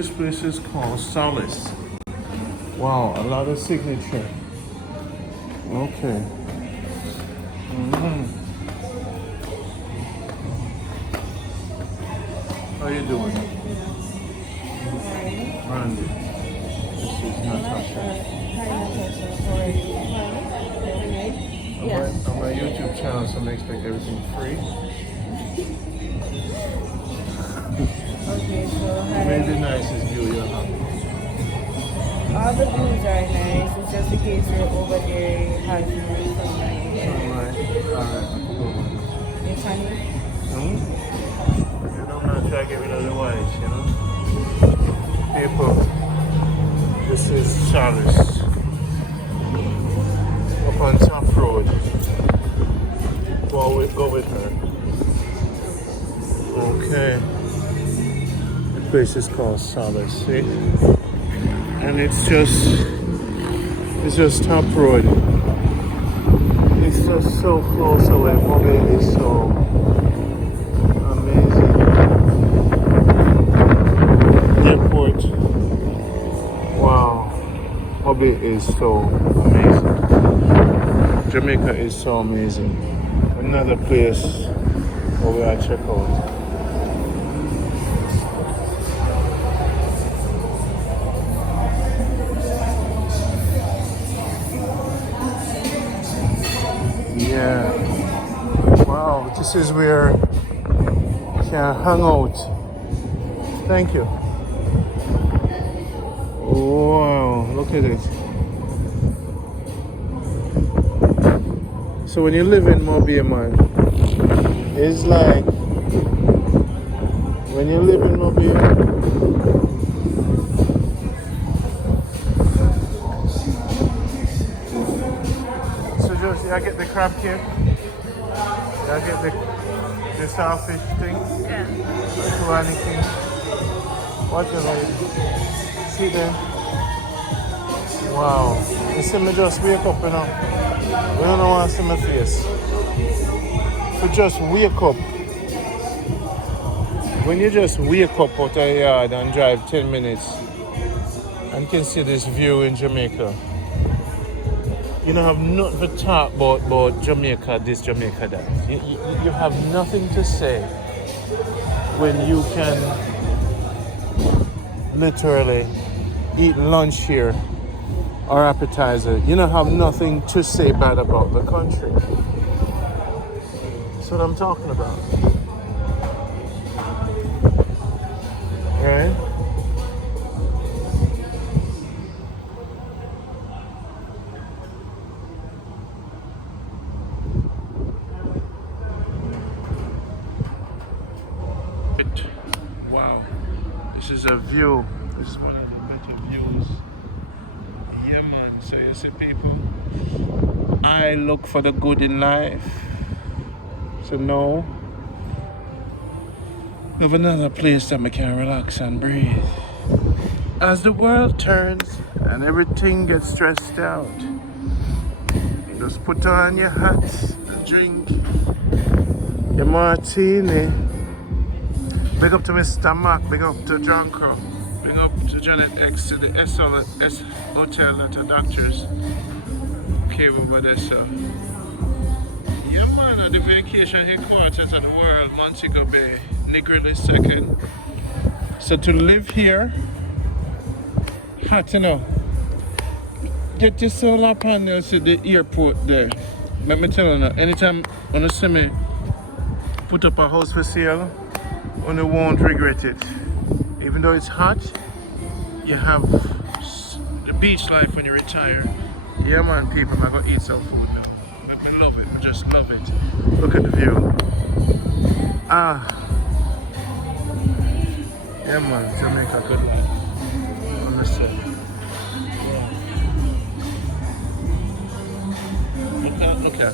This place is called Solas. Wow, a lot of signature. Okay. How you doing? Randy. This is Natasha. Yes. On my YouTube channel, so I expect everything free. Okay, so Maybe the hi. nicest view you have. All the views are nice. It's just the case we're over there has no sunlight. Alright, I could go with It's sunny. You know, I'm not trying to get rid of the whites, you know? People, this is Charles. Up on Top Road. Go with her. Okay. The place is called Solas, see? And it's just Top Road. It's just so close away. Mobay is so amazing. Airport. Wow. Mobay is so amazing. Jamaica is so amazing. Another place where we are check out. Yeah. Wow, this is where you can hang out. Thank you. Wow, look at it. So when you live in Mobay, man, it's like when you live in Mobay, so just I get the crab cake, I get the starfish thing, Yeah. or anything. Whatever. See there? Wow. You see me just wake up, you know. We don't want to see my face. We just wake up. When you just wake up out of the yard and drive 10 minutes and can see this view in Jamaica, you don't have nothing to talk about Jamaica, this, Jamaica, that. You have nothing to say when you can literally eat lunch here or appetizer. You don't have nothing to say bad about the country. That's what I'm talking about. Right? Wow. This is a view. This is one of the better views. Yeah, man. So you see, people, I look for the good in life. So now, we have another place that we can relax and breathe. As the world turns and everything gets stressed out, just put on your hat, drink your martini. Big up to Mr. Mac, big up to John Crow, big up to Janet X, to the S Hotel and to Doctors. Okay, over there, so. Yeah, man, at the vacation headquarters of the world, Montego Bay, Negril second. So to live here, hot, you know. Get your solar panels at the airport there. Let me tell you now, anytime on a semi put up a house for sale, you won't regret it. Even though it's hot, you have the beach life when you retire. Yeah, man, people, I'm gonna eat some food now. We love it, we just love it. Look at the view. Yeah, man, Jamaica, good life. Understand. Okay.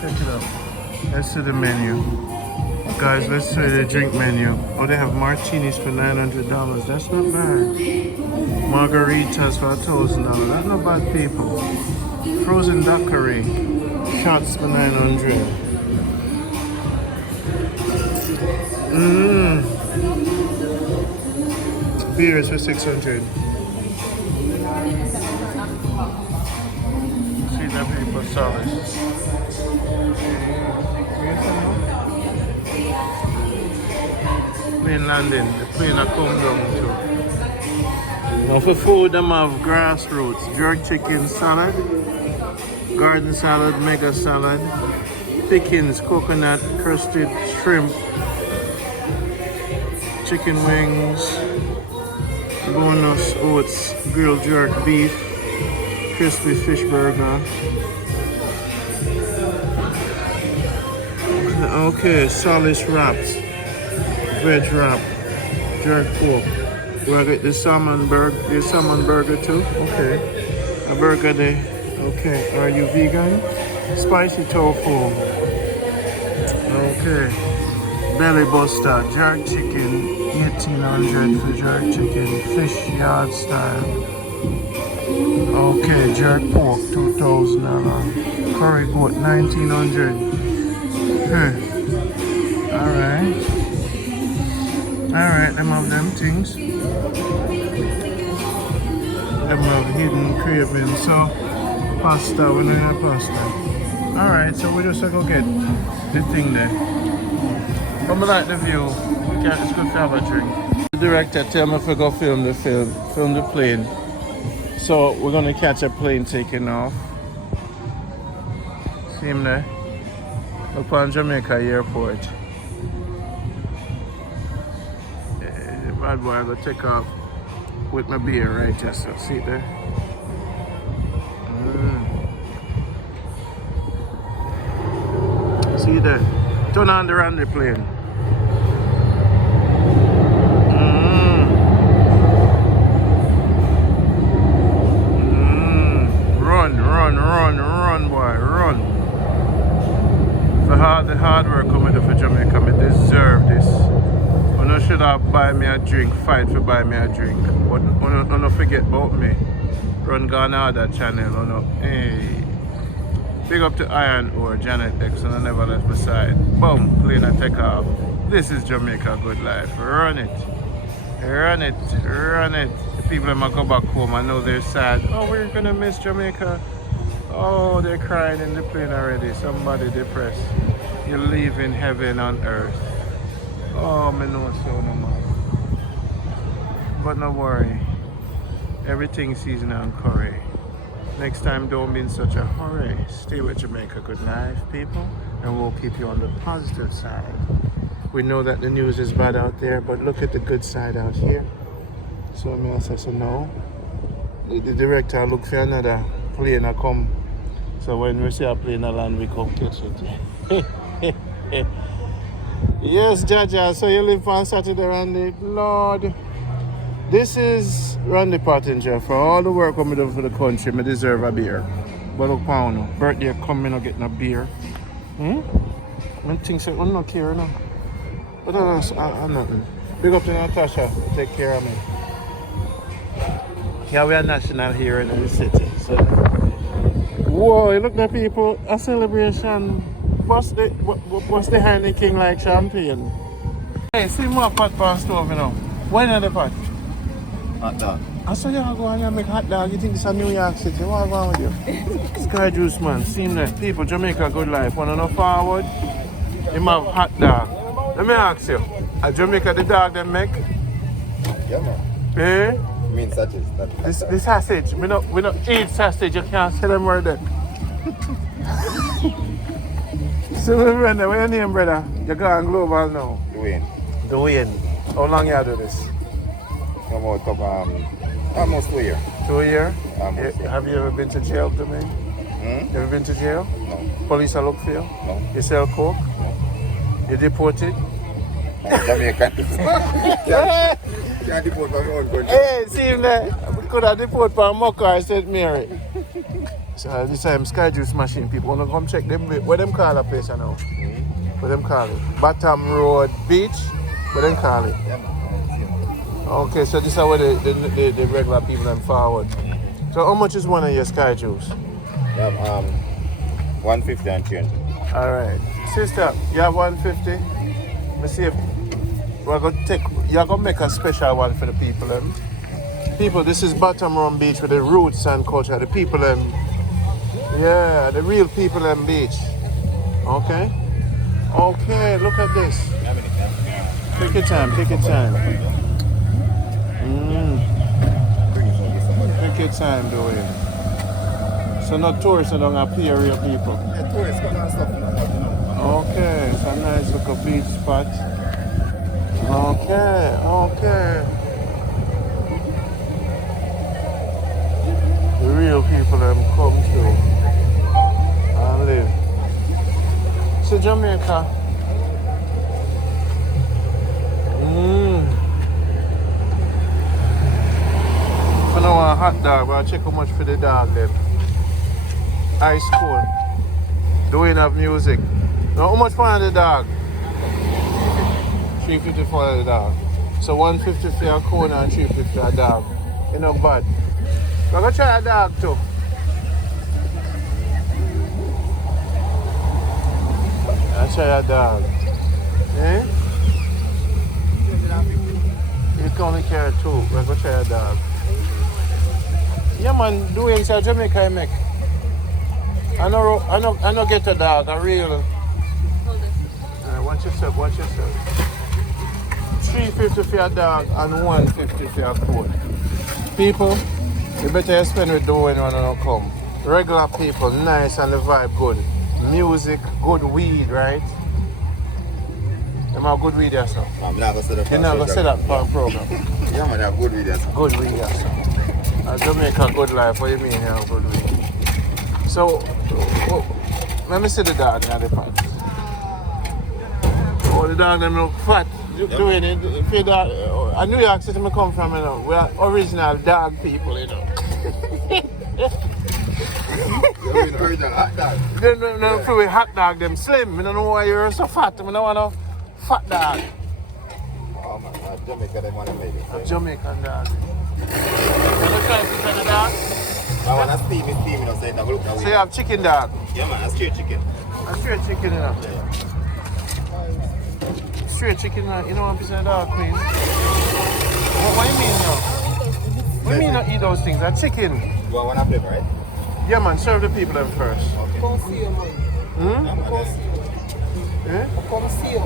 Check it out. Let's see the menu. Guys, let's see the drink menu. Oh, they have martinis for $900. That's not bad. Margaritas for $1,000. That's not bad, people. Frozen duck curry. Shots for 900. Beers for 600. See that people Solas. Plane landing. The plane are come down too. Now for food, them have grassroots, jerk chicken salad, garden salad, mega salad, pickings, coconut, crusted shrimp, chicken wings, bonus oats, grilled jerk beef, crispy fish burger. Okay, Solas wraps, veg wrap, jerk pork. Do I get the salmon burger too? Okay. A burger there. Okay. Are you vegan? Spicy tofu. Okay. Belly buster, jerk chicken, 1800 for jerk chicken, fish yard style. Okay, jerk pork, $2,000. Curry goat, 1900. Alright. Alright, them have them things. Them have hidden cravings. So, pasta, we don't have pasta. Alright, so we just go get the thing there. But I like the view. It's good to have a drink. The director tell me if we go film the plane. So we're gonna catch a plane taking off. See him there? Up on Jamaica airport. The bad boy, I'm gonna take off with my beer right just so see there. See there? Turn on the runway plane. Run, boy, run. The hard work coming to for Jamaica, I deserve this. I no should have buy me a drink, fight for buy me a drink. But I no forget about me. Run Ghana that channel, hey. Big up to Iron Ore, Janet X, and I never left beside. Boom, plane and take off. This is Jamaica Good Life. Run it. Run it. Run it. The people that might go back home, I know they're sad. Oh, we're gonna miss Jamaica. Oh, they're crying in the plane already. Somebody depressed. You're leaving heaven on earth. Oh, me know so no more. But no worry. Everything season and curry. Next time, don't be in such a hurry. Stay with Jamaica Good Life, people, and we'll keep you on the positive side. We know that the news is bad out there, but look at the good side out here. So I also say no. The director look for another plane to come. So when we see a plane land, we come catch it. Yes, Jaja. So you live on Saturday, Randy. Lord. This is Randy Pottinger. For all the work I'm doing for the country, I deserve a beer. But look, pound. Birthday coming, not getting a beer. I think so. I'm not care now. But I'm nothing. Big up to Natasha. Take care of me. Yeah, we are national here in the city. So. Whoa, look at people. A celebration. What's the Heineken King like champagne? Hey, see more pot pan stove, you know. When are the pot? Hot dog. I saw you go and make hot dog. You think this is New York City? What's wrong with you? Sky Juice, man. Seamless. People, Jamaica Good Life. Wanna know forward? You have hot dog. Let me ask you. At Jamaica, the dog they make? Yeah, man. Eh? You mean sausages? This sausage. We not eat sausage. You can't sell them right there. So, my friend, what's your name, brother? You're going global now. Dwayne. How long you do this? About almost 2 years. 2 years? Almost. Have you ever been to jail, Dwayne? You ever been to jail? No. Police will look for you? No. You sell coke? No. You deported? Jamaican. Can't deport from your own country. Hey, see him there? We could have deported from Mocha, St. Mary. So this time Sky Juice machine people wanna come check them. What them call the place now? What them call it? Bottom Road Beach? What them call it? Yeah, man. Okay, so this is where the regular people them forward. So how much is one of your sky juice? 150 and change. Alright. Sister, you have 150? Let's see if you're gonna make a special one for the people. People, this is Bottom Rum Beach with the roots and culture. The people, yeah, the real people beach. Okay? Okay, look at this. Take your time, take your time. Take your time, Dwayne. So not tourists don't appear real people. Yeah, tourists come and stuff. Okay, it's a nice little beach spot. Okay, okay. The real people come through and live. So Jamaica. If I don't want a hot dog, but I'll check how much for the dog then. Ice cold. Doing have music. Now, how much for the dog? 350 for the dog. So 150 for a cone and 350 for a dog. You know bad. We're gonna try a dog too. I'll try a dog. Eh? You can only carry two. We're gonna try a dog. Yeah man, doing South Jamaica I make. I know get a dog, a real. Watch yourself. 350 for a dog and 150 for a coat. People, you better spend with Dwayne when you come. Regular people, nice and the vibe good. Music, good weed, right? You have good weed there, sir? I'm not going to set up. You're not going to set up for a program? Yeah, man, I have good weed there, sir. Good weed there, sir. Jamaica good life, what do you mean you have good weed? So, let me see the dog in the pants. Oh, the dog them look fat. Doing it. If you dog, New York City me come from, you know. We are original dog people, you know. Original hot dog. No, free hot dog, them slim. I don't know why you're so fat. I don't want a fat dog. Oh man, Jamaica they want to make it. A Jamaican dog. You don't try to the dog? I want to steam it, you know, so it don't look that way. So you have chicken dog? Yeah man, a straight chicken. A straight chicken, you know. Yeah. Straight chicken, you know what piece of dog mean? What do you mean now? What do you mean not eat those things? A chicken. You want one paper, right? Yeah man, serve the people them first. Okay. Come see you, man. Yeah? Come see you.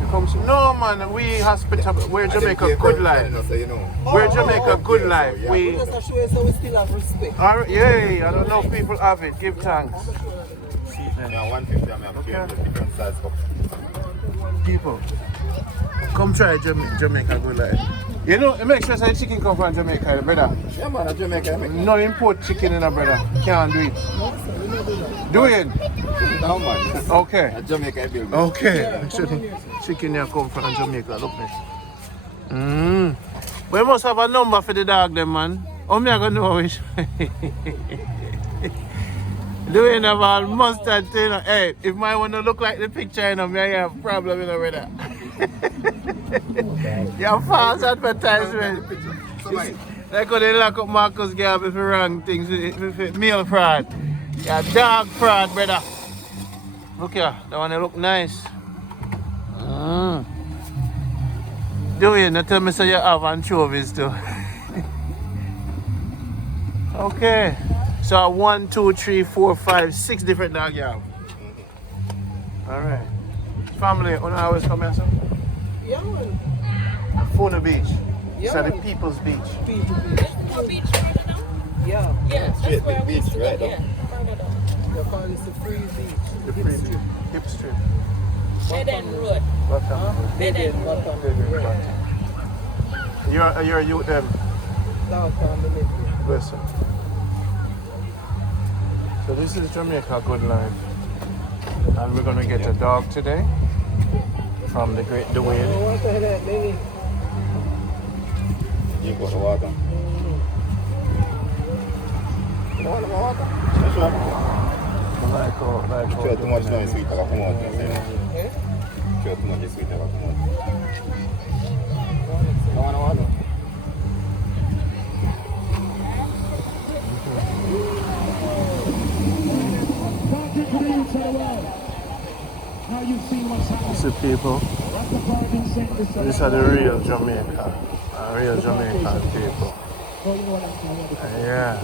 You come see? No man, we hospitable. We're Jamaica good life. So you know. We're Jamaica good life. Yeah. We Just to show you so we still have respect. alright, yay, I don't know if people have it. Give thanks. Yeah, 150 I'm have different size cups. People, come try Jamaica good life. You know, make sure the chicken come from Jamaica, brother. Yeah man, a Jamaica make it. No import chicken in a brother. Can't do it. Do it. No man. Okay. A Jamaica build. Okay. Make sure the chicken here come from Jamaica. Look this. We must have a number for the dog then, man. How me I gonna know which? Doing about mustard, you know. Hey, if my one don't look like the picture, you know, me I have a problem, you know, with that. You have false advertisement. Like when they lock up Marcus Garvey for wrong things, with meal fraud. Yeah, dog fraud, brother. Look here, that one they look nice. Doing, you tell me so you have anchovies too. Okay. So 1, 2, 3, 4, 5, 6 different dogs you have. Alright. Family, you always come here, sir? Yeah, man. Funa Beach. Yeah. So the People's Beach. People beach. Yeah. Yeah, Straight that's where we beach, used to right? go. Yeah, further down. They call this the free beach. The free beach. Hip Strip. Dead End Road. Dead End, Bottom Road. You're a youth then. Downtown the middle. Listen. So this is Jamaica Good Life. And we're gonna get a dog today from the great Dwayne. What the hell that name? You go to water. You don't want to water? Like Sure, too much noise, sweet, I got come out. Eh? Sure, too much sweet, I got come out. You don't want to water? See people. These are the real Jamaica. Real Jamaican people. Yeah.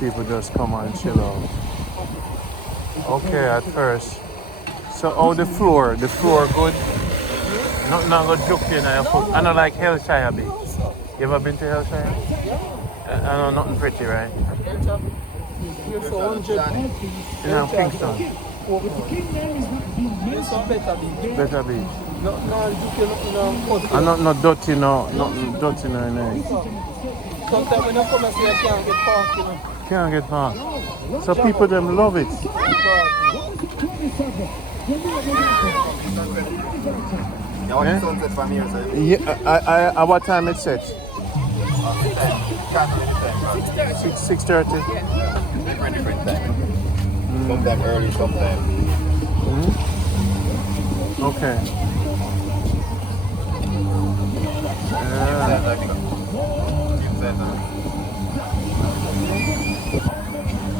People just come and chill out. Okay, at first. So how the floor? The floor good? Not go joke in your foot. I know like Hillshire a bit. You ever been to Hillshire? I know nothing pretty, right? You're 400. In Kingston. Better beach. No, And not dirty, nothing dirty no in there. sometimes when I come and see I can't get parked, you know. Can't get parked. So people them love it. You want the sunset from here, sir? Yeah, at what time it set? 6:30. 6:30. Different time. Sometime early, sometime. Okay. Yeah.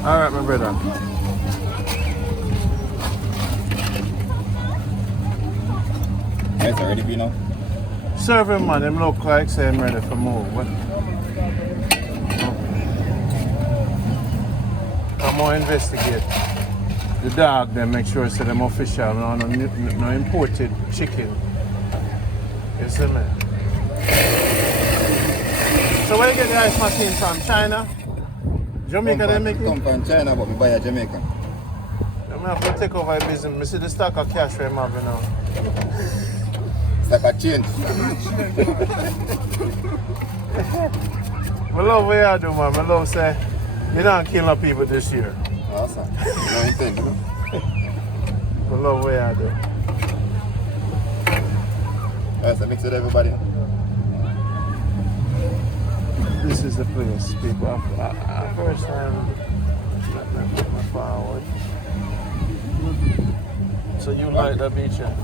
All right, my brother. Yes, ready for you now? Serving man, them look like say I'm ready for move. I'm more investigate the dog. Then make sure say them official, no imported chicken. You see me? So where you get the ice machine from? China? Jamaica they make it? Come from China, but we buy a Jamaican. I'm have to take over the business. I see the stock of cash for him having now. It's like a change. I love what you do, man. I love say you don't kill no people this year. Awesome. No intent, you know? I love what you do. Yes, I mix with everybody. This is the place, people. First time my forward. So you like the beach? Yeah?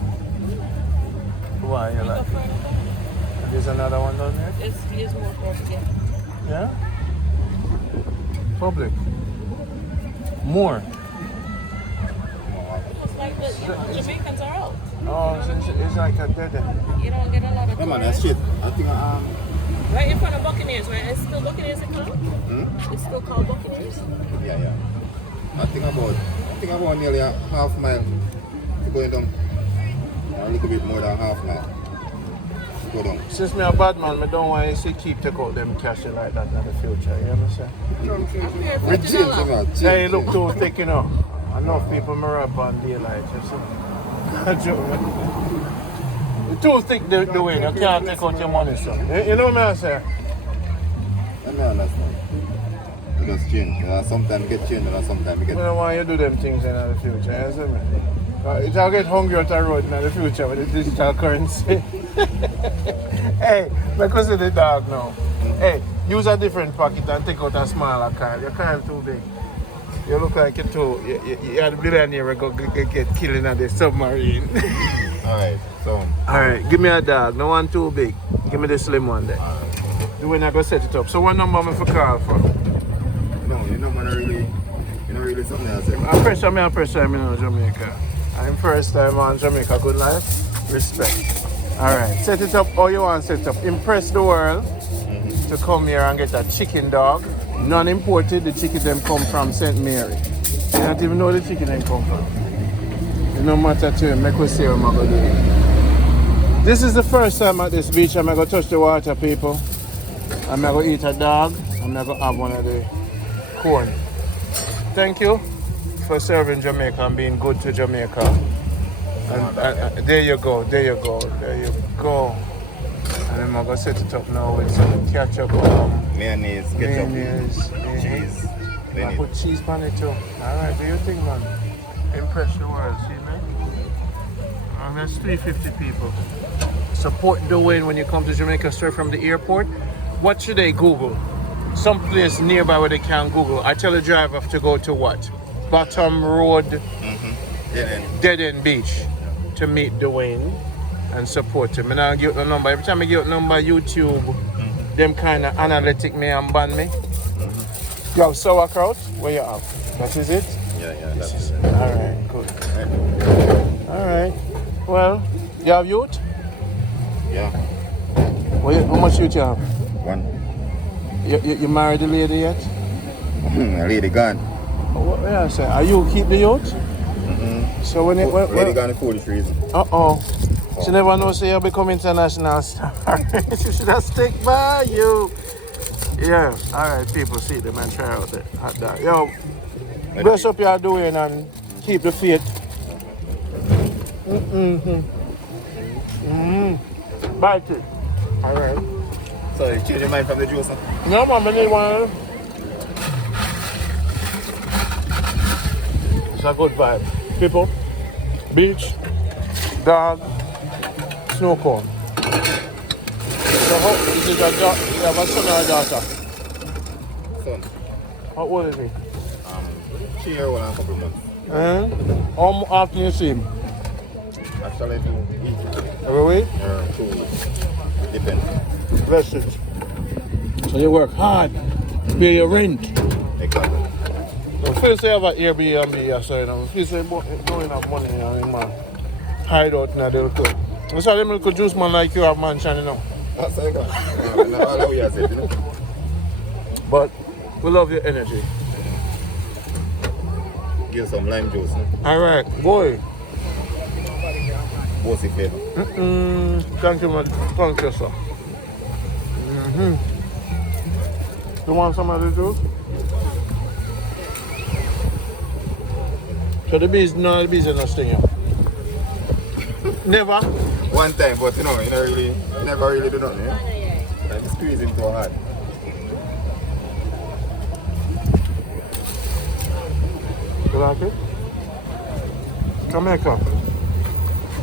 Why you like it? There's another one down there? It's more public. Yeah? Public. More. It's like the Jamaicans are out. Oh, it's like a dead end. You don't get a lot of Yeah, man, that's shit. I think right in front of Buccaneers, right? It's still Buccaneers account? It's still called Buccaneers. yeah. I think about nearly a half mile to going down. A little bit more than half mile to go down. Since me a bad man, I don't want to see keep take out them cash like that in the future. You understand? We change them out. Hey, you look too thick, you know. Enough people me rap on daylight, you see. You're too thick, Dwayne. You can't take out your money, so. You know what I say? I don't understand. It just change. Sometimes you get changed and sometimes you get... I don't want you to do them things in the future, you see me? It'll get hungry out the road in the future with the digital currency. Hey, because of the dog now. Hey, use a different pocket and take out a smaller card. Your card too big. You look like you're the billionaire who get killed in the submarine. Alright, so... Alright, give me a dog. No one too big. Give me the slim one there. When I go set it up. So what number am I for call for? No, you know, man, you know, really something else. I'm first time in Jamaica. I'm first time on Jamaica. Good life? Respect. Alright, set it up how you want to set it up. Impress the world to come here and get a chicken dog. Non-imported, the chicken them come from St. Mary. You don't even know the chicken them come from. It no matter to him, make us see what I'm going to do. This is the first time at this beach I'm going to touch the water, people. I'm going to eat a dog. I'm going to have one of the corn. Thank you for serving Jamaica and being good to Jamaica. And there you go. And I'm going to set it up now with some ketchup, mayonnaise, ketchup, cheese. I put cheese on it too. Alright, do you think, man? Impress the world, see, man? And that's 350 people. Support Dwayne when you come to Jamaica straight from the airport. What should they Google? Some place nearby where they can Google. I tell the driver to go to what? Bottom Road, Dead End Beach to meet Dwayne and support him. And I'll give the number. Every time I give the number, YouTube, them kind of analytic me and ban me. Yo, sauerkraut, where you at? That is it? Yeah, This that's is it. alright, good. Alright. Well, you have youth? Yeah. How much youth you have? One. You married the lady yet? A lady gone. What yeah, I say? Are you keep the youth? So when it Lady gone for foolish reason. She never knows you'll become international star. She should have stick by you. Yeah. Alright, people, see them and try out the hot dog. Yo, bless up your doing and keep the faith. Bite it. Alright. So you change your mind from the juice, huh? No, man, I need one. It's a good vibe. People, beach, dog, snow cone. So how is it you have a son or a daughter? Son. How old is he? 3 years old and a couple of months. How often you see him? Actually, I do each Every week? 2 weeks. Depends. Bless it. So you work hard, pay your rent. Exactly. First you have an Airbnb, so you know, first you don't enough money, you know, man. Hide out in a little. That's why them little juice man like you have mansion, you know. That's how you go. Not all that we are saying, you know. But we love your energy. Give some lime juice, huh? Alright, boy. Bossy flavor. Thank you, man. Thank you, sir. You want some of the juice? So the bees, no, the bees are not stinging. Never? One time, but you know, you never really do nothing, yeah? And you squeeze him too hard. You like it? Jamaica.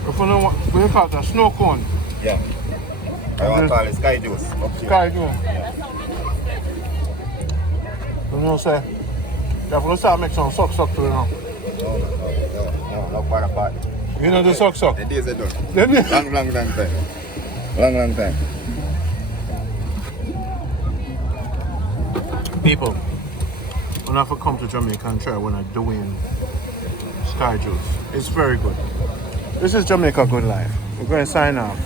If you know what you call it, a snow cone. Yeah. I want to call it sky juice. Up here. Sky juice. You know, say, you have to start making some suck to you know. No, part of part. You know the suck. The days are done. Long time. Long time. People, when I have to come to Jamaica and try when I'm doing sky juice, it's very good. This is Jamaica Good Life. We're going to sign off.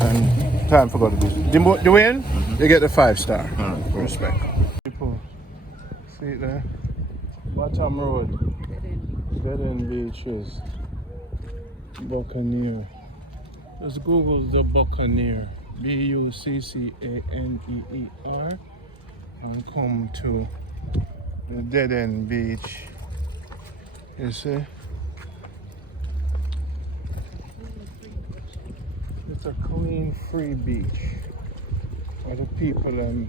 And time for go to business. Dwayne, you get the 5-star. Respect. People, see it there? Bottom Road. Dead End Beaches. Buccaneer. Just Google the Buccaneer. Buccaneer. And come to the Dead End Beach. You see? It's a clean, free beach. Where the people and